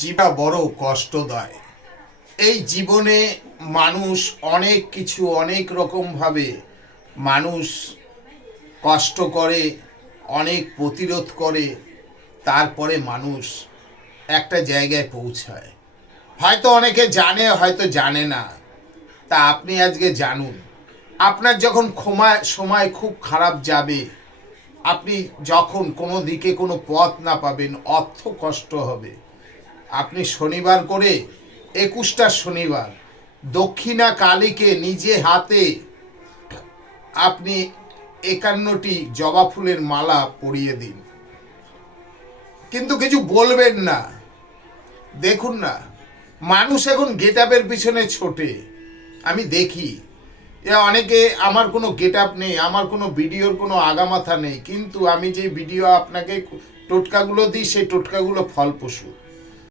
জীবন বড় কষ্ট দেয়। এই জীবনে মানুষ অনেক কিছু অনেক রকমভাবে মানুষ কষ্ট করে, অনেক প্রতিরোধ করে, তারপরে মানুষ একটা জায়গায় পৌঁছায়। হয়তো অনেকে জানে, হয়তো জানে না। তা আপনি আজকে জানুন, আপনার যখন সময় খুব খারাপ যাবে, আপনি যখন কোনো দিকে কোনো পথ না পাবেন, অর্থ কষ্ট হবে, আপনি শনিবার করে 21টা শনিবার দক্ষিণা কালীকে নিজে হাতে আপনি 51টি জবা ফুলের মালা পরিয়ে দিন, কিন্তু কিছু বলবেন না। দেখুন না, মানুষ এখন গেট আপের পিছনে ছোটে। আমি দেখি অনেকে, আমার কোনো গেট আপ নেই, আমার কোনো ভিডিওর কোনো আগামাথা নেই, কিন্তু আমি যে ভিডিও আপনাকে টোটকাগুলো দিই সেই টোটকাগুলো ফলপ্রসূ।